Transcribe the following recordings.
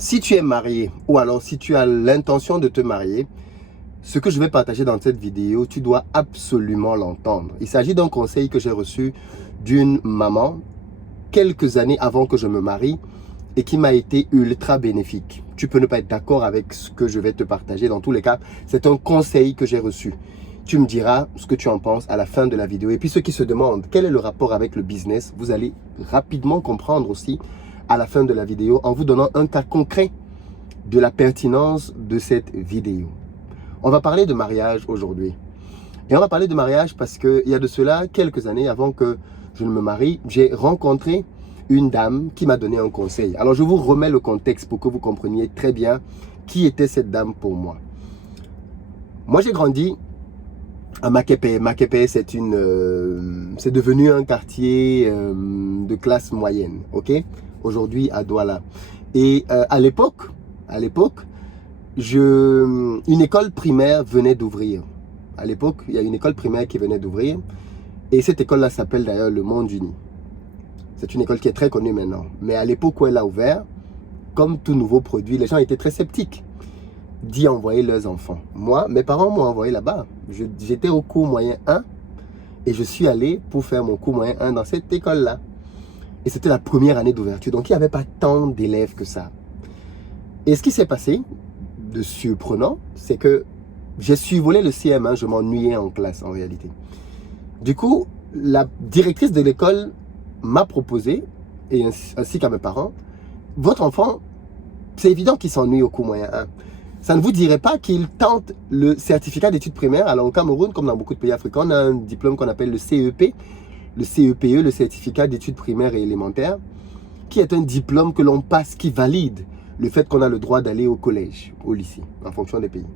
Si tu es marié ou alors si tu as l'intention de te marier, ce que je vais partager dans cette vidéo, tu dois absolument l'entendre. Il s'agit d'un conseil que j'ai reçu d'une maman quelques années avant que je me marie et qui m'a été ultra bénéfique. Tu peux ne pas être d'accord avec ce que je vais te partager. Dans tous les cas, c'est un conseil que j'ai reçu. Tu me diras ce que tu en penses à la fin de la vidéo. Et puis ceux qui se demandent quel est le rapport avec le business, vous allez rapidement comprendre aussi à la fin de la vidéo en vous donnant un cas concret de la pertinence de cette vidéo. On va parler de mariage aujourd'hui. Et on va parler de mariage parce qu'il y a de cela quelques années avant que je ne me marie, j'ai rencontré une dame qui m'a donné un conseil. Alors je vous remets le contexte pour que vous compreniez très bien qui était cette dame pour moi. Moi j'ai grandi à Makepe. Makepe c'est devenu un quartier de classe moyenne, ok? Aujourd'hui à Douala. Et à l'époque, une école primaire venait d'ouvrir. À l'époque, il y a une école primaire qui venait d'ouvrir. Et cette école-là s'appelle d'ailleurs le Monde Uni. C'est une école qui est très connue maintenant. Mais à l'époque où elle a ouvert, comme tout nouveau produit, les gens étaient très sceptiques d'y envoyer leurs enfants. Moi, mes parents m'ont envoyé là-bas. J'étais au cours moyen 1 et je suis allé pour faire mon cours moyen 1 dans cette école-là. Et c'était la première année d'ouverture. Donc, il n'y avait pas tant d'élèves que ça. Et ce qui s'est passé de surprenant, c'est que j'ai survolé le CM1, je m'ennuyais en classe en réalité. Du coup, la directrice de l'école m'a proposé, et ainsi qu'à mes parents, votre enfant, c'est évident qu'il s'ennuie au cours moyen 1. Ça ne vous dirait pas qu'il tente le certificat d'études primaires? Alors au Cameroun, comme dans beaucoup de pays africains, on a un diplôme qu'on appelle le CEP, le CEPE, le certificat d'études primaires et élémentaires, qui est un diplôme que l'on passe, qui valide le fait qu'on a le droit d'aller au collège, au lycée, en fonction des pays.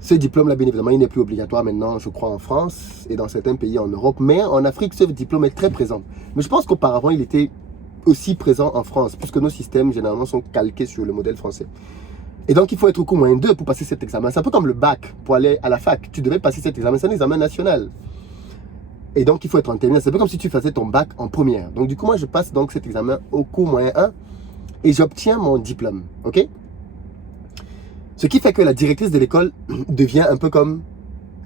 Ce diplôme-là, bien évidemment, il n'est plus obligatoire maintenant, je crois, en France et dans certains pays en Europe. Mais en Afrique, ce diplôme est très présent. Mais je pense qu'auparavant, il était aussi présent en France, puisque nos systèmes, généralement, sont calqués sur le modèle français. Et donc, il faut être au cours moyen 2 pour passer cet examen. C'est un peu comme le bac pour aller à la fac. Tu devais passer cet examen. C'est un examen national. Et donc, il faut être en terminale. C'est un peu comme si tu faisais ton bac en première. Donc, du coup, moi, je passe donc cet examen au cours moyen 1 et j'obtiens mon diplôme. OK? Ce qui fait que la directrice de l'école devient un peu comme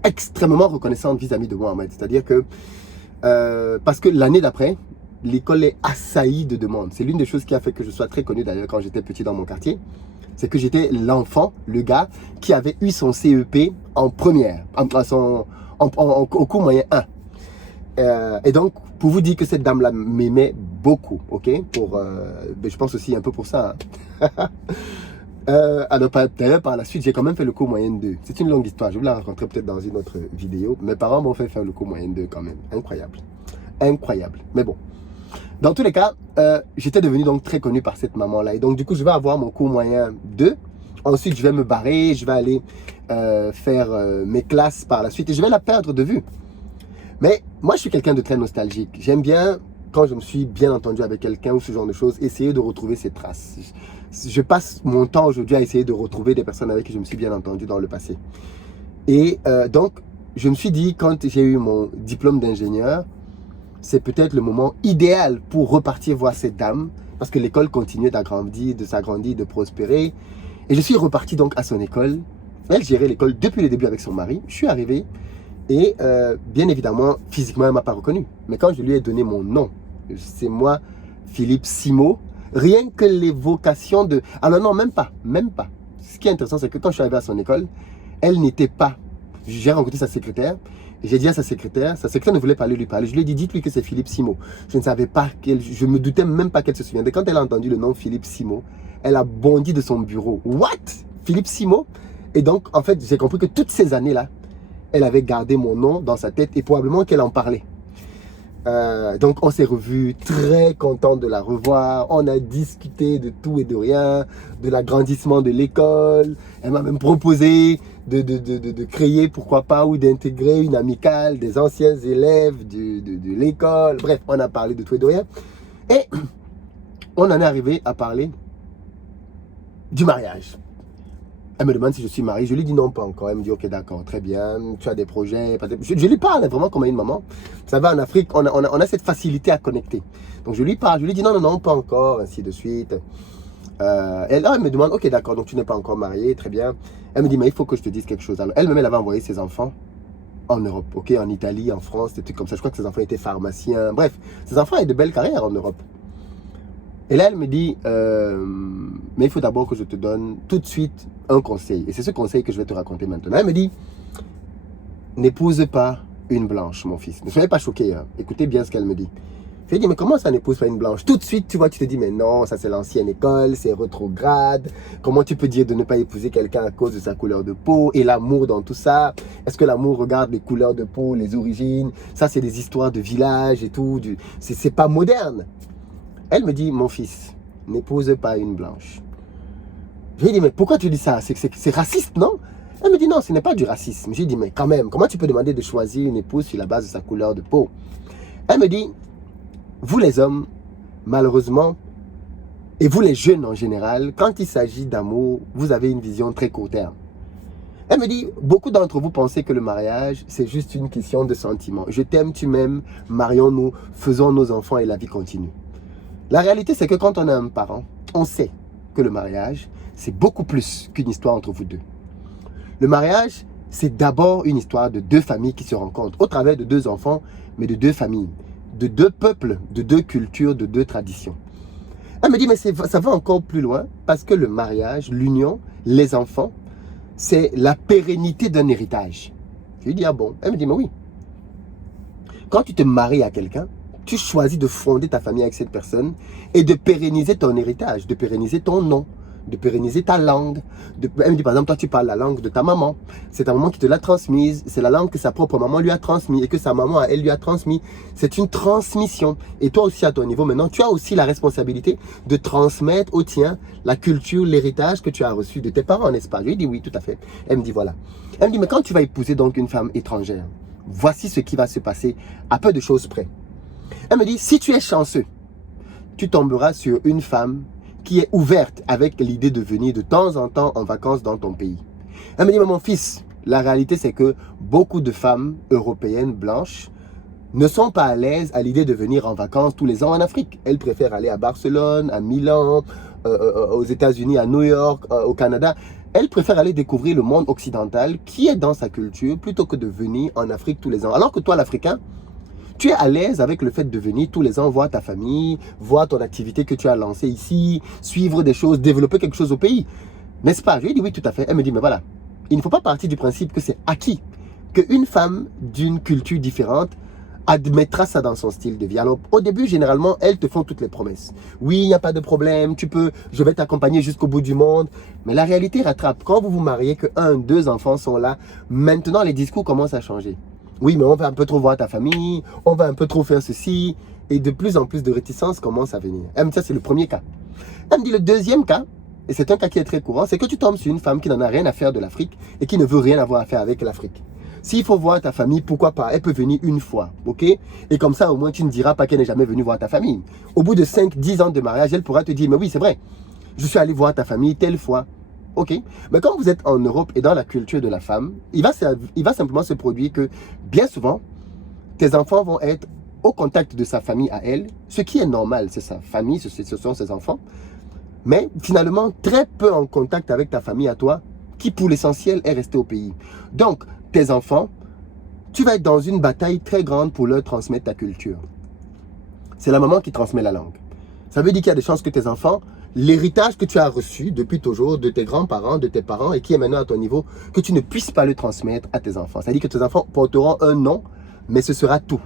extrêmement reconnaissante vis-à-vis de moi. C'est-à-dire que, parce que l'année d'après, l'école est assaillie de demandes. C'est l'une des choses qui a fait que je sois très connu d'ailleurs quand j'étais petit dans mon quartier. C'est que j'étais l'enfant, le gars, qui avait eu son CEP en première, au cours moyen 1. Et donc, pour vous dire que cette dame-là m'aimait beaucoup, ok? Je pense aussi un peu pour ça. Hein. Alors, d'ailleurs, par la suite, j'ai quand même fait le cours moyen 2. C'est une longue histoire, je vous la raconterai peut-être dans une autre vidéo. Mes parents m'ont fait faire le cours moyen 2 quand même. Incroyable. Incroyable. Mais bon. Dans tous les cas, j'étais devenu donc très connu par cette maman-là. Et donc, du coup, je vais avoir mon cours moyen 2. Ensuite, je vais me barrer, je vais aller faire mes classes par la suite et je vais la perdre de vue. Mais moi, je suis quelqu'un de très nostalgique. J'aime bien, quand je me suis bien entendu avec quelqu'un ou ce genre de choses, essayer de retrouver ses traces. Je passe mon temps aujourd'hui à essayer de retrouver des personnes avec qui je me suis bien entendu dans le passé. Et donc, je me suis dit, quand j'ai eu mon diplôme d'ingénieur, c'est peut-être le moment idéal pour repartir voir cette dame, parce que l'école continuait de s'agrandir, de prospérer. Et je suis reparti donc à son école. Elle gérait l'école depuis le début avec son mari. Je suis arrivé et bien évidemment, physiquement, elle ne m'a pas reconnu. Mais quand je lui ai donné mon nom, c'est moi, Philippe Simo, rien que l'évocation de... Alors non, même pas. Ce qui est intéressant, c'est que quand je suis arrivé à son école, elle n'était pas... J'ai rencontré sa secrétaire. J'ai dit à sa secrétaire ne voulait pas lui parler. Je lui ai dit, dites-lui que c'est Philippe Simo. Je ne savais pas, je me doutais même pas qu'elle se souviendrait. Quand elle a entendu le nom Philippe Simo, elle a bondi de son bureau. What? Philippe Simo? Et donc, en fait, j'ai compris que toutes ces années-là, elle avait gardé mon nom dans sa tête et probablement qu'elle en parlait. Donc, on s'est revus, très content de la revoir. On a discuté de tout et de rien, de l'agrandissement de l'école. Elle m'a même proposé de créer, pourquoi pas, ou d'intégrer une amicale des anciens élèves de l'école. Bref, on a parlé de tout et de rien. Et on en est arrivé à parler du mariage. Elle me demande si je suis marié. Je lui dis non, pas encore. Elle me dit ok, d'accord, très bien. Tu as des projets. Je lui parle vraiment comme une maman. Vous savez, en Afrique, on a cette facilité à connecter. Donc je lui parle. Je lui dis non, pas encore, ainsi de suite. Elle me demande, ok d'accord, donc tu n'es pas encore mariée, très bien. Elle me dit, mais il faut que je te dise quelque chose. Alors elle-même, elle avait envoyé ses enfants en Europe, ok, en Italie, en France, des trucs comme ça. Je crois que ses enfants étaient pharmaciens. Bref, ses enfants avaient de belles carrières en Europe. Et là, elle me dit, mais il faut d'abord que je te donne tout de suite un conseil. Et c'est ce conseil que je vais te raconter maintenant. Elle me dit, n'épouse pas une blanche, mon fils. Ne soyez pas choqués, hein. Écoutez bien ce qu'elle me dit. Je lui ai dit, mais comment ça n'épouse pas une blanche? Tout de suite, tu vois, tu te dis, mais non, ça c'est l'ancienne école, c'est rétrograde. Comment tu peux dire de ne pas épouser quelqu'un à cause de sa couleur de peau? Et l'amour dans tout ça? Est-ce que l'amour regarde les couleurs de peau, les origines? Ça, c'est des histoires de village et tout. C'est pas moderne. Elle me dit, mon fils, n'épouse pas une blanche. Je lui ai dit, mais pourquoi tu dis ça? C'est raciste, non? Elle me dit, non, ce n'est pas du racisme. J'ai dit, mais quand même, comment tu peux demander de choisir une épouse sur la base de sa couleur de peau? Elle me dit, vous les hommes, malheureusement, et vous les jeunes en général, quand il s'agit d'amour, vous avez une vision très court terme. Elle me dit, beaucoup d'entre vous pensez que le mariage, c'est juste une question de sentiment. Je t'aime, tu m'aimes, marions-nous, faisons nos enfants et la vie continue. La réalité, c'est que quand on a un parent, on sait que le mariage, c'est beaucoup plus qu'une histoire entre vous deux. Le mariage, c'est d'abord une histoire de deux familles qui se rencontrent, au travers de deux enfants, mais de deux familles, de deux peuples, de deux cultures, de deux traditions. Elle me dit, mais ça va encore plus loin, parce que le mariage, l'union, les enfants, c'est la pérennité d'un héritage. Je lui dis, ah bon? Elle me dit, mais oui. Quand tu te maries à quelqu'un, tu choisis de fonder ta famille avec cette personne et de pérenniser ton héritage, de pérenniser ton nom, de pérenniser ta langue. Elle me dit, par exemple, toi, tu parles la langue de ta maman. C'est ta maman qui te l'a transmise. C'est la langue que sa propre maman lui a transmise et que sa maman, elle lui a transmis. C'est une transmission. Et toi aussi, à ton niveau, maintenant, tu as aussi la responsabilité de transmettre au tien la culture, l'héritage que tu as reçu de tes parents, n'est-ce pas? Je lui dis, oui, tout à fait. Elle me dit, voilà. Elle me dit, mais quand tu vas épouser donc une femme étrangère, voici ce qui va se passer à peu de choses près. Elle me dit, si tu es chanceux, tu tomberas sur une femme qui est ouverte avec l'idée de venir de temps en temps en vacances dans ton pays. Elle me dit, mais mon fils, la réalité c'est que beaucoup de femmes européennes blanches ne sont pas à l'aise à l'idée de venir en vacances tous les ans en Afrique. Elles préfèrent aller à Barcelone, à Milan, aux États-Unis, à New York, au Canada. Elles préfèrent aller découvrir le monde occidental qui est dans sa culture plutôt que de venir en Afrique tous les ans. Alors que toi, l'Africain, tu es à l'aise avec le fait de venir tous les ans voir ta famille, voir ton activité que tu as lancée ici, suivre des choses, développer quelque chose au pays. N'est-ce pas? Je lui ai dit oui, tout à fait. Elle me dit, mais voilà, il ne faut pas partir du principe que c'est acquis, qu'une femme d'une culture différente admettra ça dans son style de vie. Alors, au début, généralement, elles te font toutes les promesses. Oui, il n'y a pas de problème, tu peux, je vais t'accompagner jusqu'au bout du monde. Mais la réalité rattrape. Quand vous vous mariez, que deux enfants sont là, maintenant, les discours commencent à changer. Oui, mais on va un peu trop voir ta famille, on va un peu trop faire ceci. Et de plus en plus de réticences commencent à venir. Elle me dit, ça, c'est le premier cas. Elle me dit, le deuxième cas, et c'est un cas qui est très courant, c'est que tu tombes sur une femme qui n'en a rien à faire de l'Afrique et qui ne veut rien avoir à faire avec l'Afrique. S'il faut voir ta famille, pourquoi pas? Elle peut venir une fois, ok? Et comme ça, au moins, tu ne diras pas qu'elle n'est jamais venue voir ta famille. Au bout de 5-10 ans de mariage, elle pourra te dire, mais oui, c'est vrai, je suis allé voir ta famille telle fois. Ok, mais quand vous êtes en Europe et dans la culture de la femme, il va simplement se produire que bien souvent, tes enfants vont être au contact de sa famille à elle, ce qui est normal, c'est sa famille, ce sont ses enfants, mais finalement très peu en contact avec ta famille à toi, qui pour l'essentiel est restée au pays. Donc, tes enfants, tu vas être dans une bataille très grande pour leur transmettre ta culture. C'est la maman qui transmet la langue. Ça veut dire qu'il y a des chances que tes enfants, l'héritage que tu as reçu depuis toujours de tes grands-parents, de tes parents et qui est maintenant à ton niveau, que tu ne puisses pas le transmettre à tes enfants. C'est-à-dire que tes enfants porteront un nom, mais ce sera tout.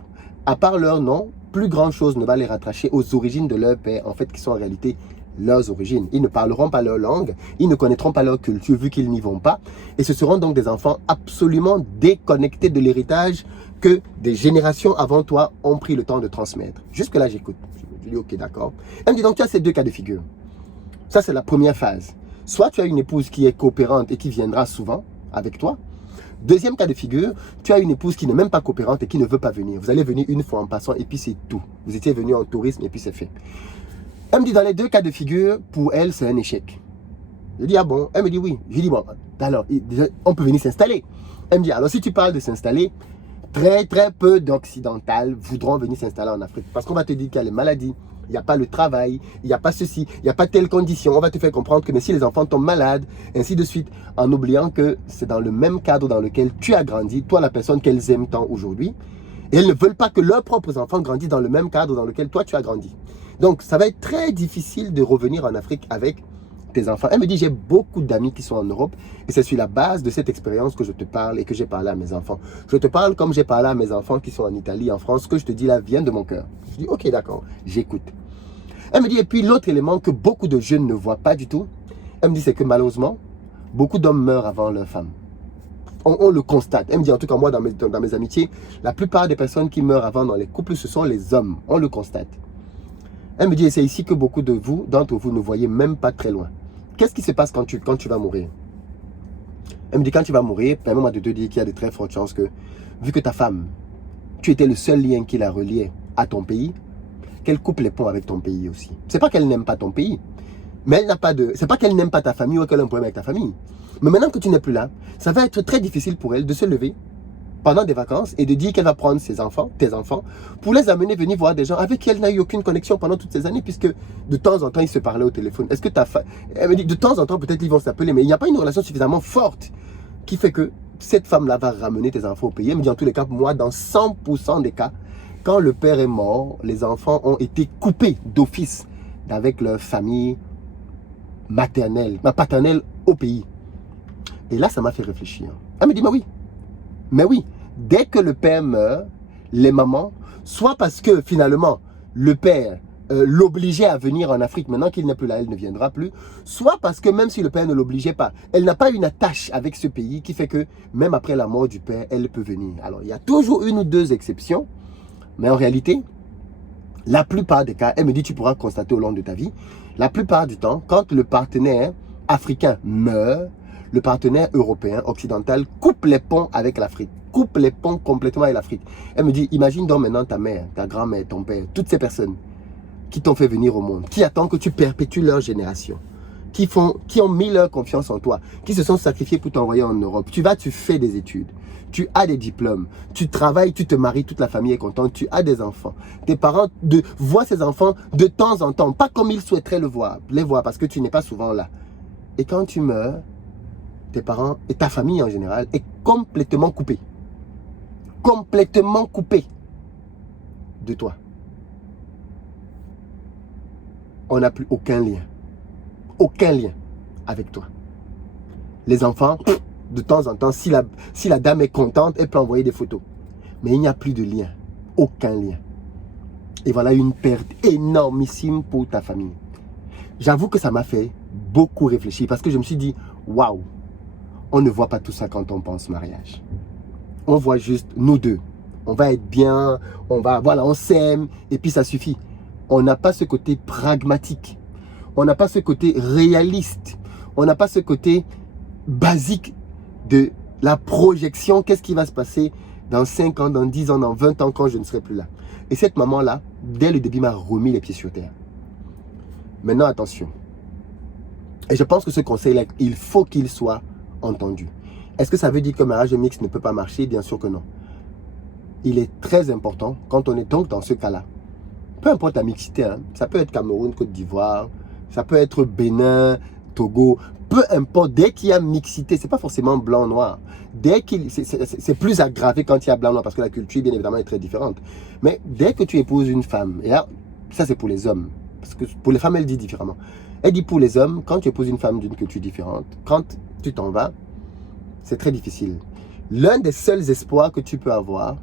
À part leur nom, plus grand chose ne va les rattacher aux origines de leur père, en fait, qui sont en réalité leurs origines. Ils ne parleront pas leur langue, ils ne connaîtront pas leur culture vu qu'ils n'y vont pas. Et ce seront donc des enfants absolument déconnectés de l'héritage que des générations avant toi ont pris le temps de transmettre. Jusque-là, j'écoute. Je dis, ok, d'accord. Elle me dit, donc tu as ces deux cas de figure. Ça, c'est la première phase. Soit tu as une épouse qui est coopérante et qui viendra souvent avec toi. Deuxième cas de figure, tu as une épouse qui n'est même pas coopérante et qui ne veut pas venir. Vous allez venir une fois en passant et puis c'est tout. Vous étiez venu en tourisme et puis c'est fait. Elle me dit, dans les deux cas de figure, pour elle, c'est un échec. Je dis, ah bon? Elle me dit, oui. Je dis, bon, alors, on peut venir s'installer. Elle me dit, alors si tu parles de s'installer, très très peu d'occidentales voudront venir s'installer en Afrique. Parce qu'on va te dire qu'il y a les maladies, il n'y a pas le travail, il n'y a pas ceci, il n'y a pas telle condition. On va te faire comprendre que mais si les enfants tombent malades, ainsi de suite, en oubliant que c'est dans le même cadre dans lequel tu as grandi, toi la personne qu'elles aiment tant aujourd'hui, et elles ne veulent pas que leurs propres enfants grandissent dans le même cadre dans lequel toi tu as grandi. Donc ça va être très difficile de revenir en Afrique avec tes enfants. Elle me dit, j'ai beaucoup d'amis qui sont en Europe et c'est sur la base de cette expérience que je te parle et que j'ai parlé à mes enfants. Je te parle comme j'ai parlé à mes enfants qui sont en Italie, en France. Ce que je te dis là vient de mon cœur. Je dis, ok, d'accord, j'écoute. Elle me dit, et puis l'autre élément que beaucoup de jeunes ne voient pas du tout, elle me dit, c'est que malheureusement, beaucoup d'hommes meurent avant leur femme. On le constate. Elle me dit, en tout cas, moi, dans mes amitiés, la plupart des personnes qui meurent avant dans les couples, ce sont les hommes. On le constate. Elle me dit, et c'est ici que beaucoup d'entre vous ne voyez même pas très loin. Qu'est-ce qui se passe quand tu vas mourir? Elle me dit, quand tu vas mourir, permets-moi de te dire qu'il y a de très fortes chances que, vu que ta femme, tu étais le seul lien qui la reliait à ton pays, qu'elle coupe les ponts avec ton pays aussi. C'est pas qu'elle n'aime pas ton pays, mais elle n'a pas de... C'est pas qu'elle n'aime pas ta famille ou qu'elle a un problème avec ta famille. Mais maintenant que tu n'es plus là, ça va être très difficile pour elle de se lever pendant des vacances et de dire qu'elle va prendre ses enfants, tes enfants, pour les amener venir voir des gens avec qui elle n'a eu aucune connexion pendant toutes ces années, puisque de temps en temps, ils se parlaient au téléphone. Est-ce que elle me dit, de temps en temps, peut-être ils vont s'appeler, mais il n'y a pas une relation suffisamment forte qui fait que cette femme-là va ramener tes enfants au pays. Elle me dit, en tous les cas, moi, dans 100% des cas, quand le père est mort, les enfants ont été coupés d'office avec leur famille maternelle, paternelle au pays. Et là, ça m'a fait réfléchir. Elle me dit, mais oui, dès que le père meurt, les mamans, soit parce que finalement, le père l'obligeait à venir en Afrique, maintenant qu'il n'est plus là, elle ne viendra plus, soit parce que même si le père ne l'obligeait pas, elle n'a pas une attache avec ce pays qui fait que même après la mort du père, elle peut venir. Alors, il y a toujours une ou deux exceptions, mais en réalité, la plupart des cas, elle me dit, tu pourras constater au long de ta vie, la plupart du temps, quand le partenaire africain meurt, le partenaire européen, occidental, coupe les ponts avec l'Afrique. Coupe les ponts complètement avec l'Afrique. Elle me dit, imagine donc maintenant ta mère, ta grand-mère, ton père, toutes ces personnes qui t'ont fait venir au monde, qui attendent que tu perpétues leur génération, qui ont mis leur confiance en toi, qui se sont sacrifiés pour t'envoyer en Europe. Tu fais des études, tu as des diplômes, tu travailles, tu te maries, toute la famille est contente, tu as des enfants. Tes parents voient ces enfants de temps en temps, pas comme ils souhaiteraient les voir parce que tu n'es pas souvent là. Et quand tu meurs, tes parents et ta famille en général est complètement coupée. Complètement coupée de toi. On n'a plus aucun lien. Aucun lien avec toi. Les enfants, de temps en temps, si la dame est contente, elle peut envoyer des photos. Mais il n'y a plus de lien. Aucun lien. Et voilà une perte énormissime pour ta famille. J'avoue que ça m'a fait beaucoup réfléchir parce que je me suis dit, waouh, on ne voit pas tout ça quand on pense mariage. On voit juste nous deux. On va être bien, on s'aime et puis ça suffit. On n'a pas ce côté pragmatique. On n'a pas ce côté réaliste. On n'a pas ce côté basique de la projection. Qu'est-ce qui va se passer dans 5 ans, dans 10 ans, dans 20 ans quand je ne serai plus là? Et cette maman-là, dès le début, m'a remis les pieds sur terre. Maintenant, attention. Et je pense que ce conseil-là, il faut qu'il soit entendu. Est-ce que ça veut dire que le mariage mixte ne peut pas marcher? Bien sûr que non. Il est très important, quand on est donc dans ce cas-là, peu importe la mixité, hein, ça peut être Cameroun, Côte d'Ivoire, ça peut être Bénin, Togo, peu importe, dès qu'il y a mixité, c'est pas forcément blanc-noir. C'est plus aggravé quand il y a blanc-noir, parce que la culture, bien évidemment, est très différente. Mais dès que tu épouses une femme, et là, ça c'est pour les hommes, parce que pour les femmes, elle dit différemment. Elle dit pour les hommes, quand tu épouses une femme d'une culture différente, quand tu t'en vas, c'est très difficile. L'un des seuls espoirs que tu peux avoir,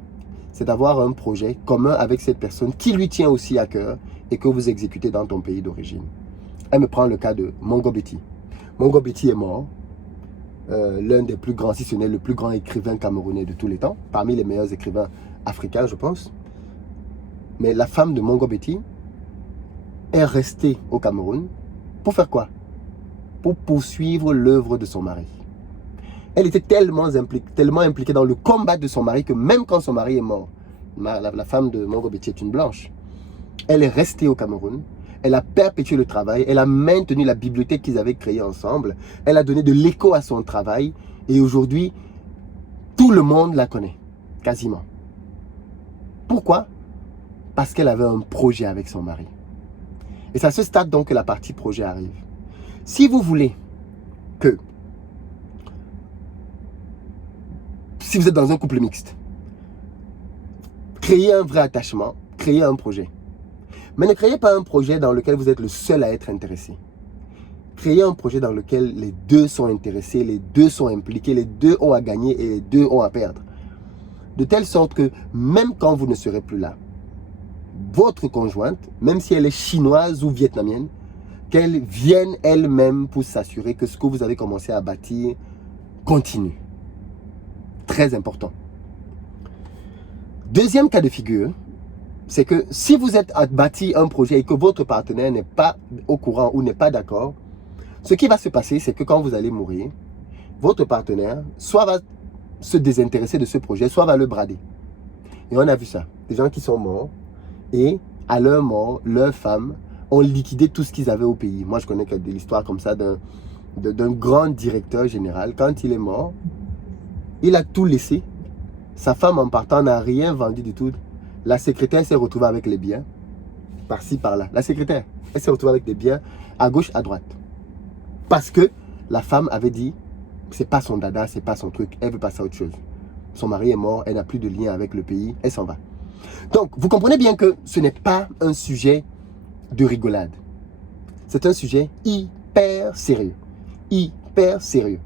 c'est d'avoir un projet commun avec cette personne qui lui tient aussi à cœur et que vous exécutez dans ton pays d'origine. Elle me prend le cas de Mongo Betty. Mongo Betty est mort, l'un des plus grands, si ce n'est le plus grand écrivain camerounais de tous les temps, parmi les meilleurs écrivains africains, je pense. Mais la femme de Mongo Betty est restée au Cameroun pour faire quoi? Pour poursuivre l'œuvre de son mari. Elle était tellement impliquée dans le combat de son mari que même quand son mari est mort, la femme de Mongo Betty est une blanche. Elle est restée au Cameroun. Elle a perpétué le travail. Elle a maintenu la bibliothèque qu'ils avaient créée ensemble. Elle a donné de l'écho à son travail. Et aujourd'hui, tout le monde la connaît, quasiment. Pourquoi? Parce qu'elle avait un projet avec son mari. Et c'est à ce stade donc que la partie projet arrive. Si vous voulez que, si vous êtes dans un couple mixte, créez un vrai attachement, créez un projet. Mais ne créez pas un projet dans lequel vous êtes le seul à être intéressé. Créez un projet dans lequel les deux sont intéressés, les deux sont impliqués, les deux ont à gagner et les deux ont à perdre. De telle sorte que même quand vous ne serez plus là, votre conjointe, même si elle est chinoise ou vietnamienne, qu'elle vienne elle-même pour s'assurer que ce que vous avez commencé à bâtir continue. Très important. Deuxième cas de figure, c'est que si vous êtes à bâtir un projet et que votre partenaire n'est pas au courant ou n'est pas d'accord, ce qui va se passer, c'est que quand vous allez mourir, votre partenaire soit va se désintéresser de ce projet, soit va le brader. Et on a vu ça. Des gens qui sont morts et à leur mort, leurs femmes ont liquidé tout ce qu'ils avaient au pays. Moi, je connais de l'histoire comme ça d'un grand directeur général. Quand il est mort, il a tout laissé. Sa femme, en partant, n'a rien vendu du tout. La secrétaire s'est retrouvée avec les biens, par-ci, par-là. La secrétaire, elle s'est retrouvée avec des biens à gauche, à droite. Parce que la femme avait dit, c'est pas son dada, c'est pas son truc, elle veut passer à autre chose. Son mari est mort, elle n'a plus de lien avec le pays, elle s'en va. Donc, vous comprenez bien que ce n'est pas un sujet de rigolade. C'est un sujet hyper sérieux. Hyper sérieux.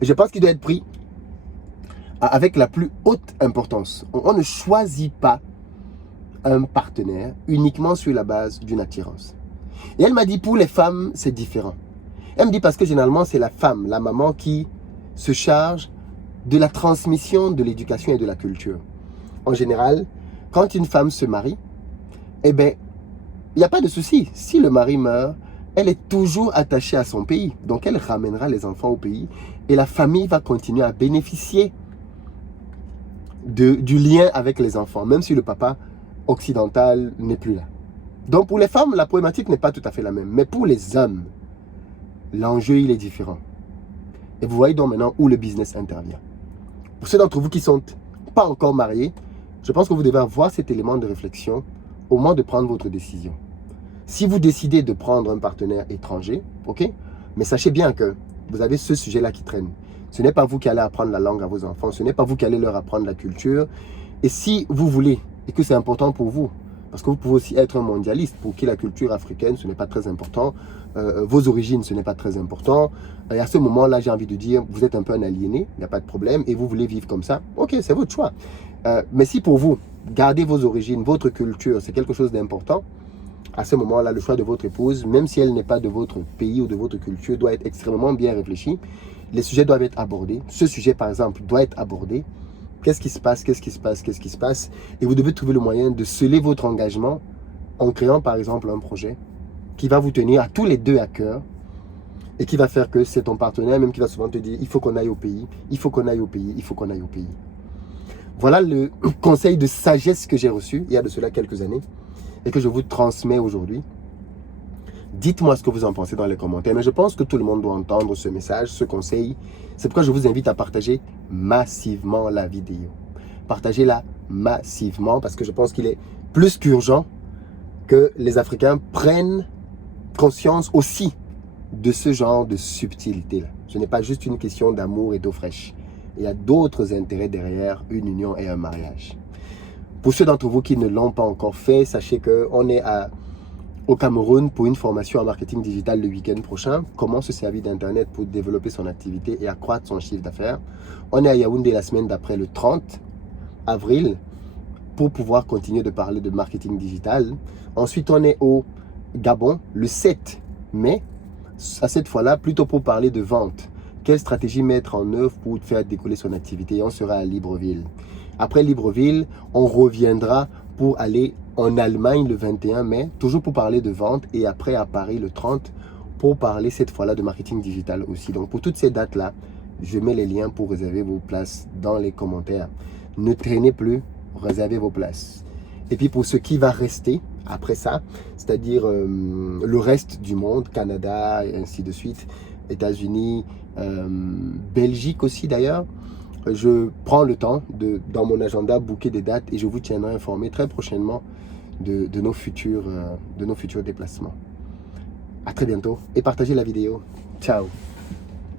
Et je pense qu'il doit être pris avec la plus haute importance. On ne choisit pas un partenaire uniquement sur la base d'une attirance. Et elle m'a dit, pour les femmes, c'est différent. Elle me dit parce que généralement, c'est la femme, la maman qui se charge de la transmission de l'éducation et de la culture. En général, quand une femme se marie, eh bien, il n'y a pas de souci. Si le mari meurt, elle est toujours attachée à son pays. Donc, elle ramènera les enfants au pays et la famille va continuer à bénéficier du lien avec les enfants, même si le papa occidental n'est plus là. Donc, pour les femmes, la problématique n'est pas tout à fait la même. Mais pour les hommes, l'enjeu, il est différent. Et vous voyez donc maintenant où le business intervient. Pour ceux d'entre vous qui ne sont pas encore mariés, je pense que vous devez avoir cet élément de réflexion au moment de prendre votre décision. Si vous décidez de prendre un partenaire étranger, ok, mais sachez bien que vous avez ce sujet-là qui traîne. Ce n'est pas vous qui allez apprendre la langue à vos enfants, ce n'est pas vous qui allez leur apprendre la culture. Et si vous voulez, et que c'est important pour vous, parce que vous pouvez aussi être un mondialiste pour qui la culture africaine, ce n'est pas très important, vos origines, ce n'est pas très important. Et à ce moment-là, j'ai envie de dire, vous êtes un peu un aliéné, il n'y a pas de problème, et vous voulez vivre comme ça, ok, c'est votre choix. Mais si pour vous, garder vos origines, votre culture, c'est quelque chose d'important, à ce moment-là, le choix de votre épouse, même si elle n'est pas de votre pays ou de votre culture, doit être extrêmement bien réfléchi. Les sujets doivent être abordés. Ce sujet, par exemple, doit être abordé. Qu'est-ce qui se passe? Qu'est-ce qui se passe? Qu'est-ce qui se passe? Et vous devez trouver le moyen de sceller votre engagement en créant, par exemple, un projet qui va vous tenir à tous les deux à cœur et qui va faire que c'est ton partenaire même qui va souvent te dire, il faut qu'on aille au pays, il faut qu'on aille au pays, il faut qu'on aille au pays. Voilà le conseil de sagesse que j'ai reçu il y a de cela quelques années et que je vous transmets aujourd'hui. Dites-moi ce que vous en pensez dans les commentaires. Mais je pense que tout le monde doit entendre ce message, ce conseil. C'est pourquoi je vous invite à partager massivement la vidéo. Partagez-la massivement parce que je pense qu'il est plus qu'urgent que les Africains prennent conscience aussi de ce genre de subtilité-là. Ce n'est pas juste une question d'amour et d'eau fraîche. Il y a d'autres intérêts derrière une union et un mariage. Pour ceux d'entre vous qui ne l'ont pas encore fait, sachez qu'on est au Cameroun pour une formation en marketing digital le week-end prochain. Comment se servir d'Internet pour développer son activité et accroître son chiffre d'affaires. On est à Yaoundé la semaine d'après le 30 avril pour pouvoir continuer de parler de marketing digital. Ensuite, on est au Gabon le 7 mai. À cette fois-là, plutôt pour parler de vente. Quelle stratégie mettre en œuvre pour faire décoller son activité? Et on sera à Libreville. Après Libreville, on reviendra pour aller en Allemagne le 21 mai, toujours pour parler de vente, et après à Paris le 30 pour parler cette fois-là de marketing digital aussi. Donc pour toutes ces dates-là, je mets les liens pour réserver vos places dans les commentaires. Ne traînez plus, réservez vos places. Et puis pour ce qui va rester après ça, c'est-à-dire le reste du monde, Canada et ainsi de suite, États-Unis, Belgique aussi d'ailleurs, je prends le temps dans mon agenda, booker des dates et je vous tiendrai informé très prochainement de nos futurs déplacements. À très bientôt et partagez la vidéo. Ciao.